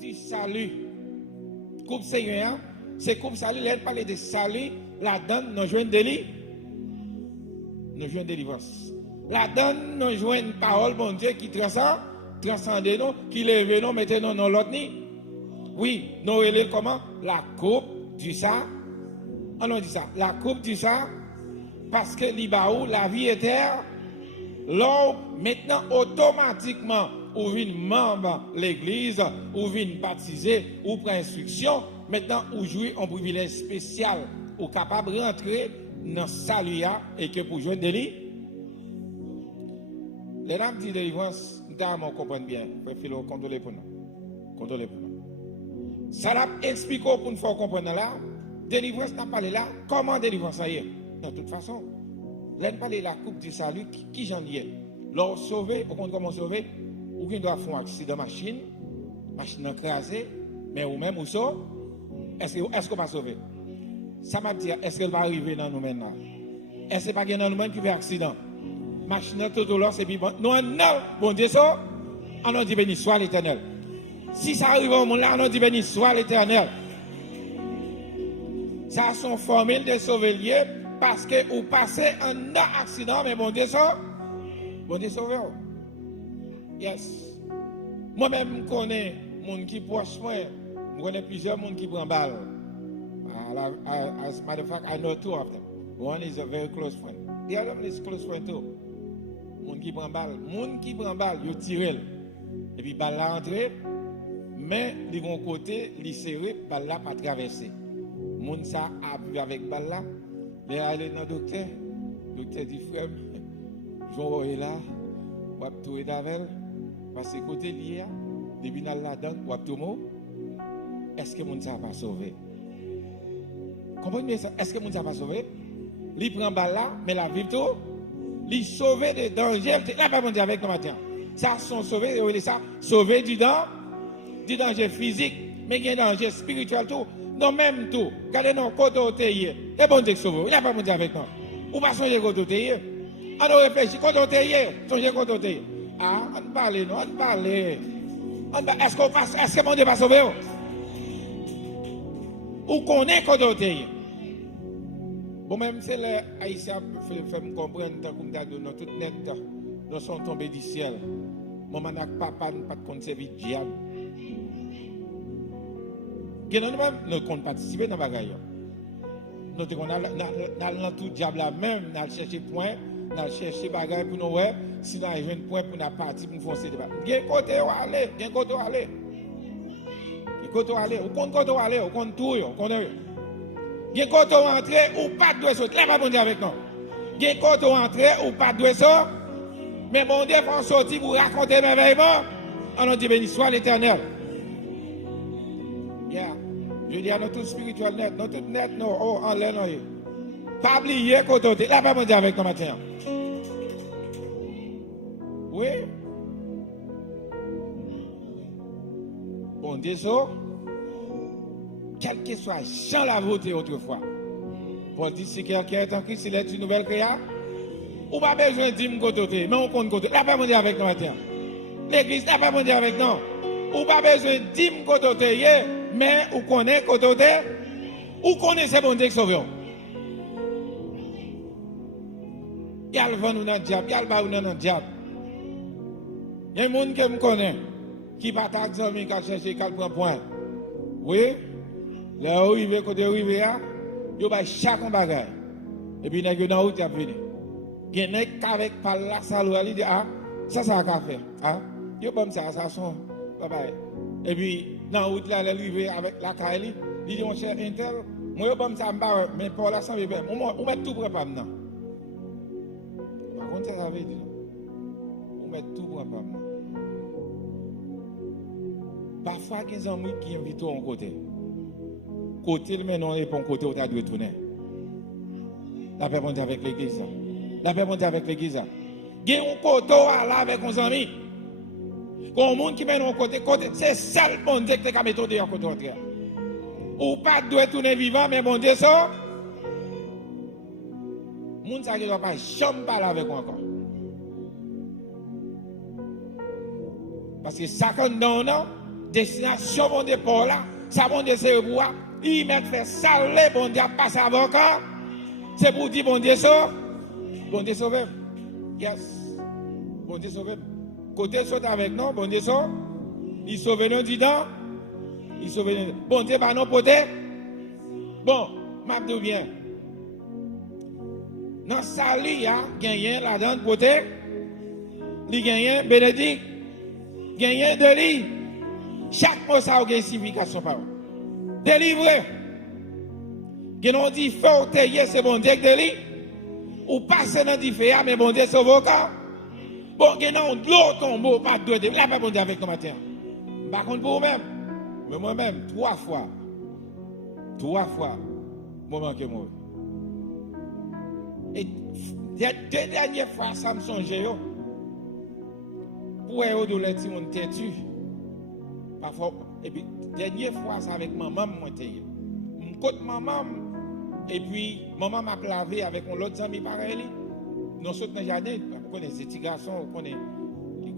du salut. Coupe Seigneur, c'est coupe salut. Là, elle parle de salut. La donne, nous jouons délit. Nous jouons délivrance. La donne, nous jouons une parole, bon Dieu, qui transcende nous, qui lève nous, mettez nous dans l'autre nid. Oui, nous relève comment? La coupe du ça. On dit ça. La coupe du ça. Parce que l'Ibaou, la vie éternelle, là, maintenant, automatiquement, ou vient membre de l'église, ou vient baptisé, ou prend instruction, maintenant, ou jouit un privilège spécial, ou capable de rentrer dans salut et que pour jouer de lit. Les dames disent délivrance, nous comprenons bien. Il faut contrôler pour nous. Contrôler pour nous. Ça l'a expliqué pour nous faire comprendre là. Délivrance n'a pas là. Comment délivrance ça y est? De toute façon, là, parle de la coupe du salut qui j'en ai. L'or sauvé, au compte comment sauver, ou qui doit faire un accident de machine écrasée, mais ou même ou ça, est-ce qu'on va sauver? Ça m'a dit, est-ce qu'elle va arriver dans nous maintenant? Est-ce que pas dans nous même qui fait accident? Machine tout au long, c'est bon. Non, bon Dieu, ça, on a dit béni soit l'Éternel. Si ça arrive au monde là, on a dit béni soit l'Éternel. Ça sont formule de sauver lié parce que vous passez un accident, mais bon Dieu, ça, bon Dieu sauvé. Yes. Moi-même, je connais des gens qui proche moi. Je connais plusieurs gens qui prennent balle. As a matter of fact, I know two of them. One is a very close friend. The other one is close friend too. Moun qui prend balle, yo tire. Et puis balle la entre, mais de bon côté, li serré, balle la pas traverser. Moun ça a vu avec balle là, mais aller dans docteur dit frère, Jean est là, ou a tout d'avel, parce que côté lié, depuis dans la dedans, ou a tout mot. Est-ce que moun ça va sauver? Comprenez ça? Est-ce que moun ça va sauver? Li prend balle là, mais la vie tout. Les sauver de danger, là pas mon Dieu avec nous matin. Ça sont sauvés, ça sauver du danger physique, mais il y a un danger spirituel tout. Non même tout. Regardez non côté et bon Dieu sauver. Là pas mon Dieu avec nous. Ou pas songer côté. On réfléchit côté, songer côté. Ah, on parle non, on parle. Est-ce que mon Dieu va sauver? Ou connaît côté. Bon, même si les Haïtiens font me comprendre que nous tout net, nous sommes tombés du ciel. Maman n'a papa n'a pas de compte servir diable. Nous avons participé dans la bagaille. Nous avons tout diable là même, nous avons cherché point, nous avons cherché bagaille pour nous voir si nous avons un point pour nous partir pour nous foncer dedans. Il y a un côté où aller, il y a un côté où aller. Il y a un côté où aller, on compte côté où aller, on compte tout, on compte. Il y a quand on rentre ou pas de sortir. Là, bon Dieu avec nous. Il y a quand on rentre ou pas de sortir. Mais bon Dieu, faut sortir pour raconter merveilleusement. On a dit béni soit l'Éternel. Yeah. Je dis à nous tous spirituels net, nous tous net, nous, en l'air, nous. Pas oublier quand on est. Là, bon Dieu avec nous maintenant. Oui. Bon Dieu, ça. Quel que soit Jean la voté autrefois. Pour dire si quelqu'un est en Christ, il est une nouvelle création. Ou pas besoin de dire côté, mais on compte côté. Là, pas mon Dieu avec nous maintenant. L'église n'a pas mon Dieu avec nous. Ou pas besoin de dire côté, mais on connaît côté, ou connaissez bon Dieu qui sauve. Il y a le vent ou dans le diable, il y a le bas ou dans le diable. Il y a des gens qui me connaissent, qui battent des amis, qui cherchent, qui prennent point. Oui. Là où il veut côté arrivé là, il va chaque bagage. Et puis il y a dans route il a venu. Il y a avec par la salle il dit ah ça a faire ah yo comme ça son bye. Et puis dans route là il est arrivé avec la caille il dit mon cher Intel moi yo comme ça mais pour la santé on met tout préparé maintenant. Par contre ça veut dire on met tout préparé. Parfois il y a des amis qui invitent en côté. Côté le non et pour côté où tu as dû tourner. La paix monte avec l'église. La paix monte avec l'église. Il y a un côté là avec nos amis. Quand monde qui mène au côté, c'est ça le bon Dieu qui t'a mis au côté. Ou pas doit tourner vivant, mais bon Dieu ça. Moun ça qui doit pas jamais parler avec moi encore. Parce que ça qu'on donne, destination bon Dieu pour là, ça bon Dieu c'est pour moi, il met fait saler bon Dieu passe avocat. C'est pour dire bon Dieu sauve. Bon Dieu sauve. Yes. Bon Dieu sauve. Côté saute avec nous, bon Dieu sauve. Il sauve nous dedans. Il sauve nous. Bon Dieu va nous porter. Bon, m'a dit bien. Dans salut, il y a gagné là-dedans côté. Il gagne bénédict. Gagne de lui. Chaque mot ça a une signification par délivré. Qui nous dit faut tailler c'est bon Dieu de lui. Ou passer dans du feu mais bon Dieu sauve au cas. Bon, qui non l'autre tombeau pas de là pas bon Dieu avec nous matin. Par contre pour vous-même, mais moi-même 3 fois, moi manque moi. Et deux dernières fois ça me songeait yo. Pour eux de les petits monde têtu. Parfois et puis dernière fois ça avec maman moi t'ai. Côté maman et puis maman m'a lavé avec mon autre ami pareil. Nous sommes dans le jardin, on connaît ces petits garçons, on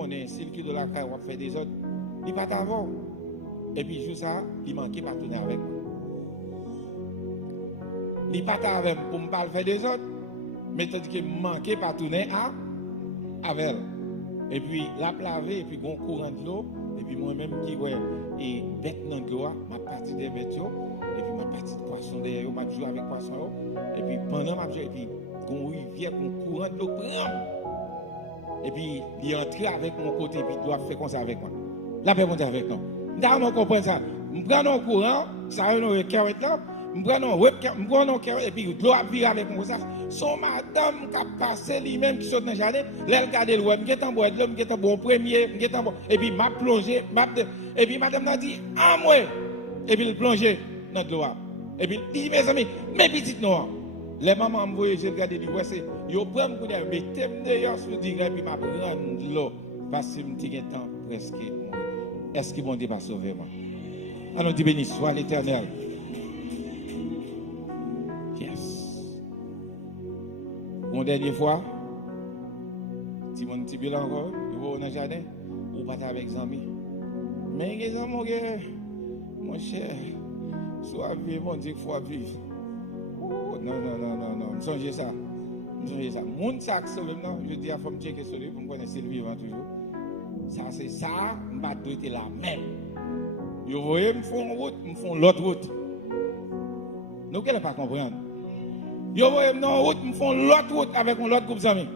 connaît ceux qui de la caille on fait des autres. Il pas avant. Et puis jour ça, il manquait pas tourner avec moi. Il pas avec pour me parler faire des autres, mais tandis qu'il manquait pas tourner avec elle. Et puis la lavé et puis bon courant de l'eau et puis moi-même qui ouais et bête dans l'eau, m'a partie des bêtes et puis ma partie de poisson derrière, m'a joué avec poisson et puis pendant m'a joué et puis quand rivière mon courant de l'eau prend et puis il est entré avec mon côté et puis il doit faire comme ça avec moi. La paix monte avec nous. Nous comprenons ça. Nous prenons le courant, ça a une carotte là, nous prenons carotte et puis l'eau a viré avec moi ça. Son madame qui a passé lui-même qui saute dans le jardin, là elle regarde le web, je suis en bois de l'homme, je suis en bon premier, je suis en bon et puis m'a plongé, et puis madame m'a dit ah moi et puis il plongé dans l'eau. Et puis il dit mes amis, mes petites noirs. Les mamans me voyaient, j'ai regardé du ouais, c'est yo prend me connait mettez me dehors sur dirait puis m'a prendre l'eau parce que me petit temps presque est-ce qu'ils vont pas sauver moi? Alors dit béni soit l'Éternel. Yes. Une dernière fois, si mon petit bilan encore, il va dans le jardin ou pas avec les amis. Mais les amis, mon cher, soit vivre, mon Dieu, faut vivre. Oh, non, je songe ça. Mon sac sauvé, non, je dis à femme Dieu que sauvé, pour me connaître le vivant toujours. Ça, c'est ça, je vais traiter la même. Vous voyez, me font route, me font l'autre route. Nous ne pouvons pas comprendre. Vous voyez, me route, me font l'autre route avec mon autre groupe d'amis.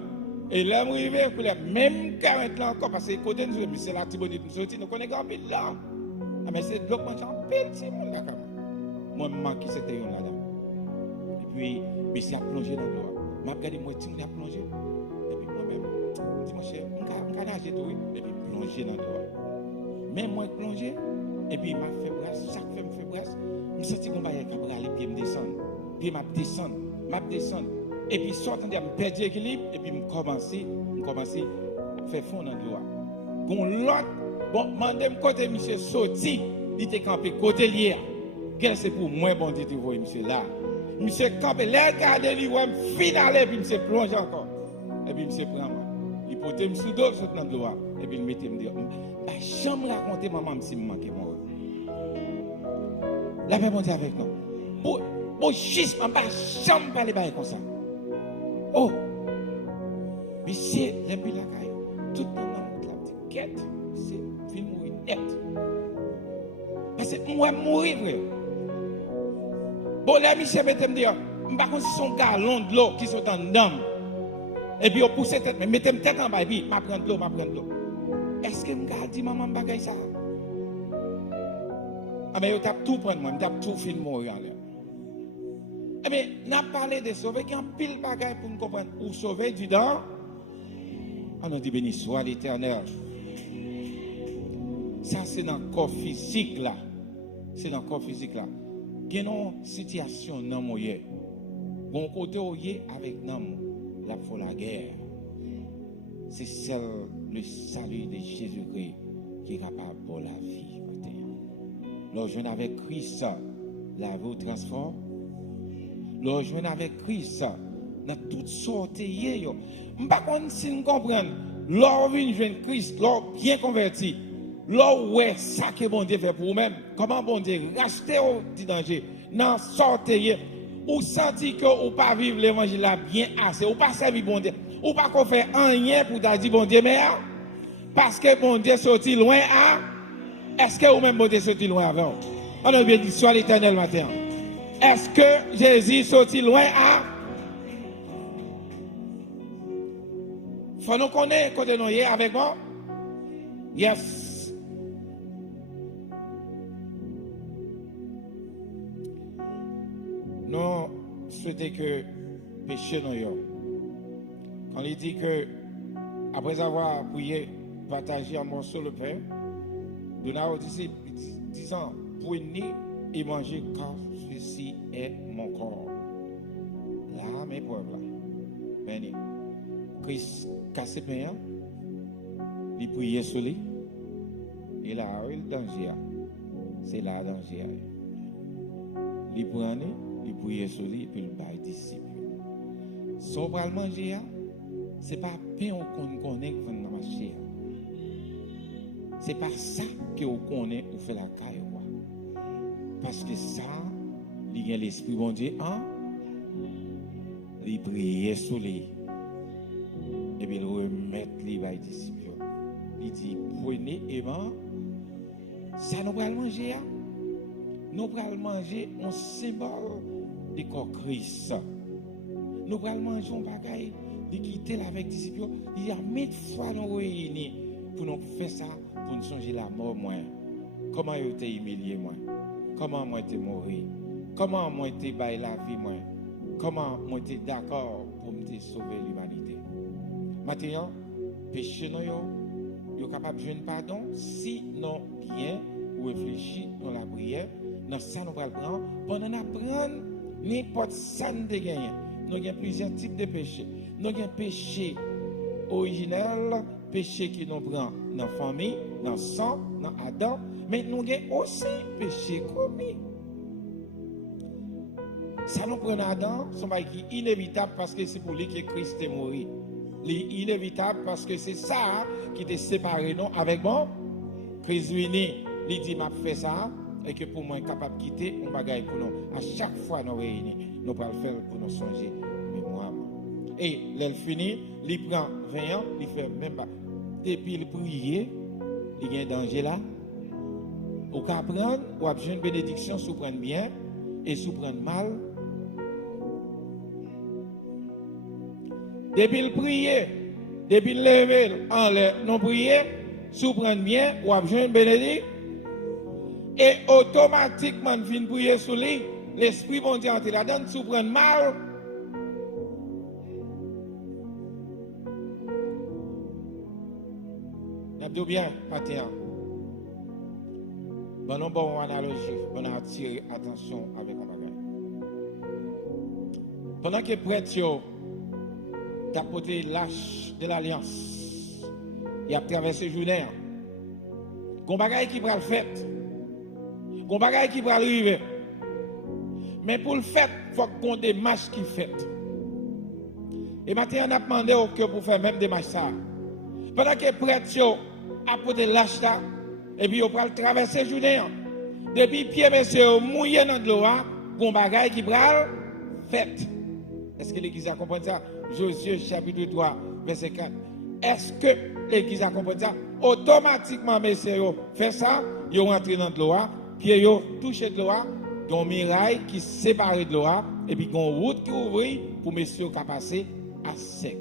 Et là, je suis arrivé pour les mêmes 40 là encore, parce que côté nous, c'est la Tibonite, nous connaissons grand pile là. Ah, mais c'est le bloc, je suis en pile, c'est mon là. Moi, je me manque cette rayon là. Et puis, monsieur a plongé dans l'eau. Je regardé moi, je a plongé. Et puis, moi-même, je dis, mon cher, je vais nager tout, et puis plonger dans l'eau. Même moi, plonger, et puis, m'a fait brasse, chaque fois, me fait brasse, je me sens qu'on va y aller, et puis, me descendre. Puis, m'a descendre. Et puis, sortant de me perdre l'équilibre, et puis, me commencer à faire fond dans l'eau. Quand l'autre, bon, mandem côté, monsieur sorti, il était campé côté lié. Quel c'est pour moi, bon Dieu, vous voyez, monsieur là. Monsieur campé, là, regardez, il va me finaler, et puis, monsieur plonge encore. Et puis, monsieur prend moi. Il portait me sous dos, sortant de l'eau. Et puis, il mettait me dire, bah, jamais raconter maman si me manquait moi. La paix, bon Dieu, avec nous. Bon, juste, on va jamais parler comme ça. Oh, monsieur, l'épée la caille, tout le monde, la petite quête, c'est film mourir net. Parce que moi, mourir, frère. Bon, là, monsieur, mettez-me dire, je ne sais pas si son galon de l'eau qui sont en dedans. Et puis, on pousse tête, mais mettez-me tête en bas, et puis, je prends de l'eau, Est-ce que je me dis, maman, je ne ça? Ah, mais je tape tout prendre, moi, je tape tout film mourir en l'air. Eh bien, on a parlé de sauver, il y a un pile bagaille pour nous comprendre. Ou sauver du dehors. On a dit béni soit l'Éternel. Ça, c'est dans le corps physique là. C'est dans le corps physique là. Il y a une situation dans mon yé. Bon côté au yé avec nous, la pour la guerre. C'est celle, le salut de Jésus-Christ qui est capable pour la vie. Lorsque je avec Christ, la vie transforme. Lorsque je avec Christ, dans toutes sortes de choses. Je ne sais pas si vous comprenez. Lorsque je viens Christ, lorsque bien converti, là ouais ça que bon Dieu fait pour vous-même, comment bon Dieu racheter au petit danger, non sortir, ou senti que ou pas vivre l'évangile là bien assez, ou pas servir bon Dieu, ou pas qu'on fait rien pour dire bon Dieu mais parce que bon Dieu sorti loin est-ce que vous-même bon Dieu sorti loin avant? On a bien dit soit l'Éternel matin. Est-ce que Jésus sorti loin faut nous connaître côté nous hier avec moi? Yes. Nous souhaitons que péché nous. Quand il dit que après avoir prié, partager un morceau le pain, nous avons dit disant prenez et mangez car ceci est mon corps. Là mes pauvres là. Venez. Christ casse le pain, il priait sur lui. Et là il danger. C'est là le danger. Il prenait il priait sur lui et puis il baille disciple. Si on va le manger, ce n'est pas pain qu'on connaît qui va marcher. Ce n'est pas ça que on connaît ou fait la caille. Parce que ça, il y a l'esprit bon Dieu, il priait sur lui. Et puis il remet les baille disciple. Il dit prenez et mangez. Ça nous va le manger. Nous allons manger un symbole de corps Christ. Nous allons manger un bagaille de quitter avec les disciples. Il y a 1000 fois nous réunis pour nous faire ça, pour nous changer la mort. Moi. Comment je t'ai humilié, moi? Comment moi t'ai mort? Comment moi t'ai baillé la vie, moi? Comment moi t'ai d'accord pour me sauver l'humanité? Maintenant, péché nous, nous capable de jouer pardon si nous bien réfléchir dans la prière. Dans ça, nous allons prendre. Pendant nous apprendre, n'importe ça nous gagne. Nous avons plusieurs types de péchés. Nous avons péché originel, péché qui nous prend dans la famille, dans le sang, dans Adam. Mais nous avons aussi péché commis. Ça nous prend Adam, c'est inévitable parce que c'est pour lui que Christ est mort. Inévitable parce que c'est ça qui t'a séparé nous avec moi. Christ venu, il dit m'a fait ça. Et que pour moi, capable de quitter, on bagaille pour nous. À chaque fois, nous réunis, nous allons le faire pour nous songer mémoire. Et l'elle finit, il prend 20 ans, il fait même pas. Depuis il prie, il y a un danger là. Ou qu'à prendre, ou à une bénédiction, sous prendre bien et sous prendre mal. Depuis il prie, depuis il lever, en l'air, non prier, sous prendre bien, ou à une bénédiction. Et automatiquement, fin prier sur lui, l'esprit bon Dieu entre là-dedans, sous prendre mal. N'a bien, Patéan. Bon analogie, on a attiré attention avec un bagage. Pendant que prêtre t'a porté l'âge de l'alliance, il a traversé la journée. Il y a un bagage qui va le faire. Il y a un bagage qui va arriver. Mais pour le faire, il faut qu'on ait des démarches qui fait. Et maintenant, on a demandé au cœur pour faire même des démarches. Pendant que prêtre a porté l'âge, et puis on va traverser la journée. Depuis pied, monsieur, mouillé dans l'eau, il y a un bagage qui va le faire. Est-ce que l'Église a compris ça? Josué chapitre 3, verset 4. Est-ce que l'Église a compris ça? Automatiquement, messieurs, fait ça, ils rentrent dans l'eau, puis ils touchent de l'eau, il y a un mirail qui sépare de l'eau, et puis il y a une route qui ouvre pour messieurs qui passer à sec.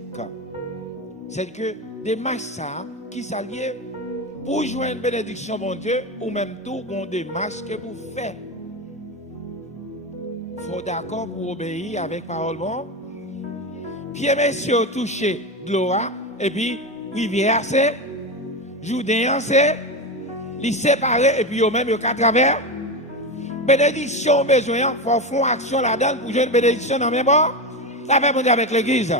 C'est que des marches qui s'allient pour jouer une bénédiction, mon Dieu, ou même tout, il y a des marches que vous faites. Il faut d'accord pour obéir avec parole bon. Puis messieurs touché de l'eau, et puis rivière c'est, Jourdain c'est, les séparer, et puis eux-mêmes, ils à travers. Bénédiction besoin, il faut faire action là-dedans pour jouer une bénédiction dans mes bords. Ça fait bon Dieu avec l'église.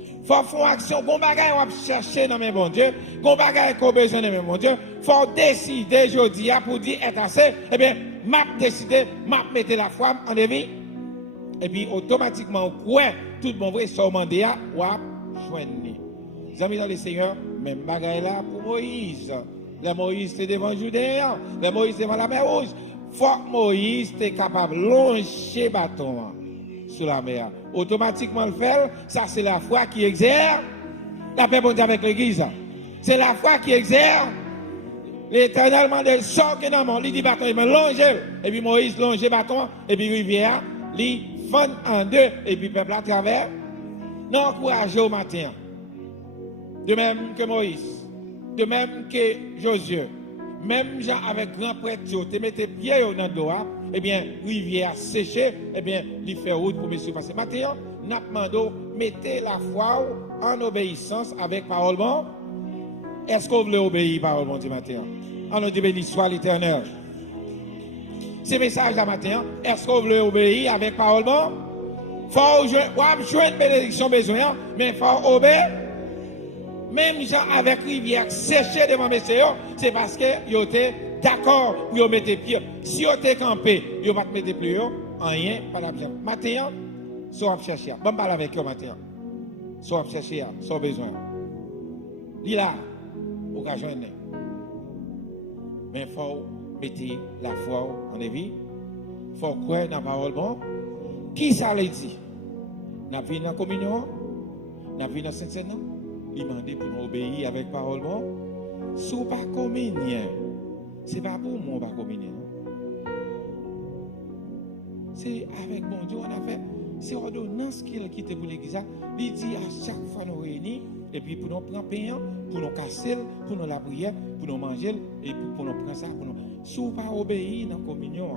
Il faut faire action, bon bagage on va chercher dans mes bons Dieu, bon bagage qu'on a besoin de mes bons Dieu. Il faut décider aujourd'hui pour dire être assez, eh bien, m'a décidé, m'a mettre la foi en vie. Et puis automatiquement, ouais, tout bon vrai, ça demandé à ou à joindre. Les amis dans le Seigneur, même bagaille là pour Moïse. Les Moïse était devant Judéen, les Moïse devant la mer Rouge. Faut que Moïse était capable de longer bâton sous la mer. Automatiquement le fait, ça c'est la foi qui exerce la paix bonne avec l'église. C'est la foi qui exerce. L'Éternel m'a dit, sort que dans mon lit, dit bâton, il m'a longé. Et puis Moïse longe bâton, et puis rivière, il fond en deux, et puis peuple à travers. Non, encouragez au matin. De même que Moïse, de même que Josué, même Jean avec grand prêtre, tu mettez pied dans l'eau, eh bien, rivière séchée, eh bien, il fait route pour monsieur passer. Maintenant, nous demandons, mettez la foi en obéissance avec parole bon. Est-ce que vous voulez obéir parole bon du matin? On nous dit béni soit l'Éternel. Ce message là matin, est-ce que vous voulez obéir avec parole bon? Faut jouer une bénédiction besoin, mais il faut obéir. Même gens avec rivière séchée devant messieurs, c'est parce que ils étaient d'accord pour mettre pied. Si ils étaient campés, ils ne vont pas mettre plus haut, rien, pas la bien. Matin, soit chercher. Bon, parle avec eux matin. Soit chercher, soit besoin. Dis là, au cas joindre. Mais il faut mettre la foi en vie. Il faut croire dans la parole bon. Qui ça l'a dit? Nous avons dans la communion, nous avons dans le Saint-Seigneur. Il m'a dit pour nous obéir avec parole bon. Si vous pas communion, ce n'est pas pour moi pas communion. C'est avec bon Dieu on a fait. C'est ordonnance qu'il a quitté pour l'église. Il dit à chaque fois nous réunir, et puis pour nous prendre payant, pour nous casser, pour nous la prière, pour nous manger, et puis pour nous prendre ça. Pour nous... Si vous pas obéir dans la communion,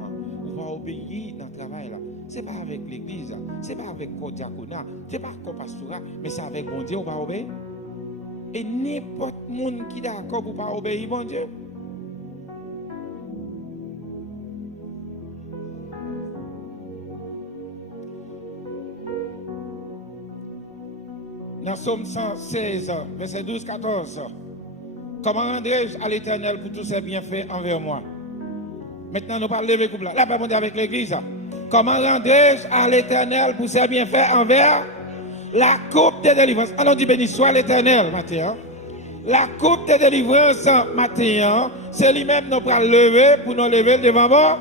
vous pas obéir dans le travail, ce n'est pas avec l'église, ce n'est pas avec le diaconat, ce n'est pas avec le pastorat, mais c'est avec bon Dieu, vous pas obéir. Et n'importe monde qui est d'accord pour ne pas obéir, bon Dieu. Dans Somme 116, verset 12-14. Comment rendrai-je à l'Éternel pour tous ses bienfaits envers moi? Maintenant, nous parlons lever couple là. Là, pas monter avec l'église. Comment rendrai-je à l'Éternel pour ses bienfaits envers la coupe de délivrance? Alors, dit béni soit l'Éternel, matin. La coupe de délivrance, matin, c'est lui-même nous pour lever, pour nous lever devant moi.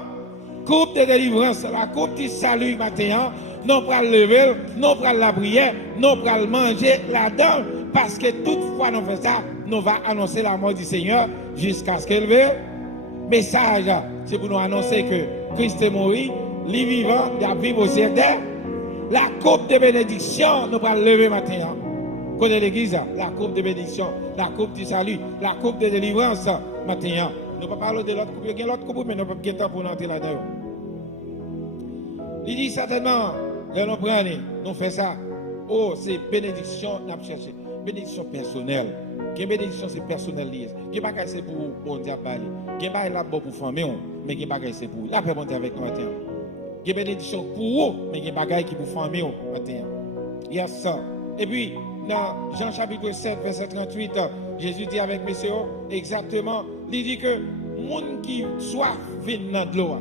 Coupe de délivrance, la coupe qui salue, matin. Nous pour lever, nous pour la prière, nous pour manger là-dedans. Parce que toutefois nous faisons ça, nous allons annoncer la mort du Seigneur jusqu'à ce qu'elle vienne. Message, c'est pour nous annoncer que Christ est mort, il est vivant, il a vivre au ciel. La coupe de bénédiction, nous pour lever maintenant. Connaissez l'église, la coupe de bénédiction, la coupe du salut, la coupe de délivrance maintenant. Nous ne pouvons pas parler de l'autre coupe, il y a l'autre coupe, mais nous ne pouvons pas temps pour entrer là-dedans. Il dit certainement, nous prenons, nous faisons ça. Oh, c'est bénédiction, nous cherchons. Bénédiction personnelle. Quelle bénédiction c'est personnel lié. Quelle bagaille c'est pour bon Dieu parler. Quelle bagaille là pour famille, mais quelle bagaille c'est pour. La paix bon Dieu avec nous matin. Quelle bénédiction pour vous, mais quelle bagaille qui pour famille matin. Il y a ça. Et puis dans Jean chapitre 7 verset 38, Jésus dit avec messieurs exactement, il dit que monde qui soif vient dans de l'eau.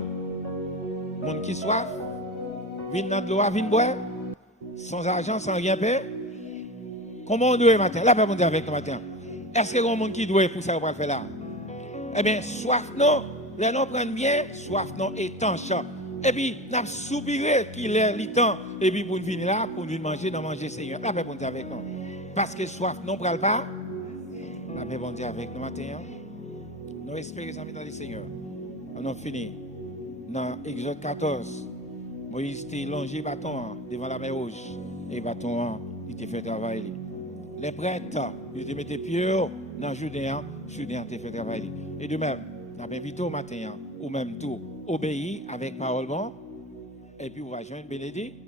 Monde qui soif vient dans de l'eau, vient boire sans argent, sans rien payer. Comment on doit matin? La paix bon Dieu avec nous matin. Est-ce qu'il y a un monde qui doit pour ça, on va faire là? Eh bien, soif non, les noms prennent bien, soif non étanche. Et puis, nous avons soupiré qu'il est le temps, et puis pour venir là, pour venir manger, dans manger Seigneur. La paix bon Dieu avec nous. Parce que soif non prend pas. La paix bon Dieu avec nous matin. Nous espérons les amis dans le Seigneur. On a fini. Dans Exode 14, Moïse était longé bâton devant la mer rouge. Et bâton, il était fait travail. Les prêtres, ils te mettaient pieds dans le Judéen, Judéen te fait travailler. Et de même, nous avons invité au matin, ou même tout, obéir avec parole bon, et puis vous va joindre bénédiction.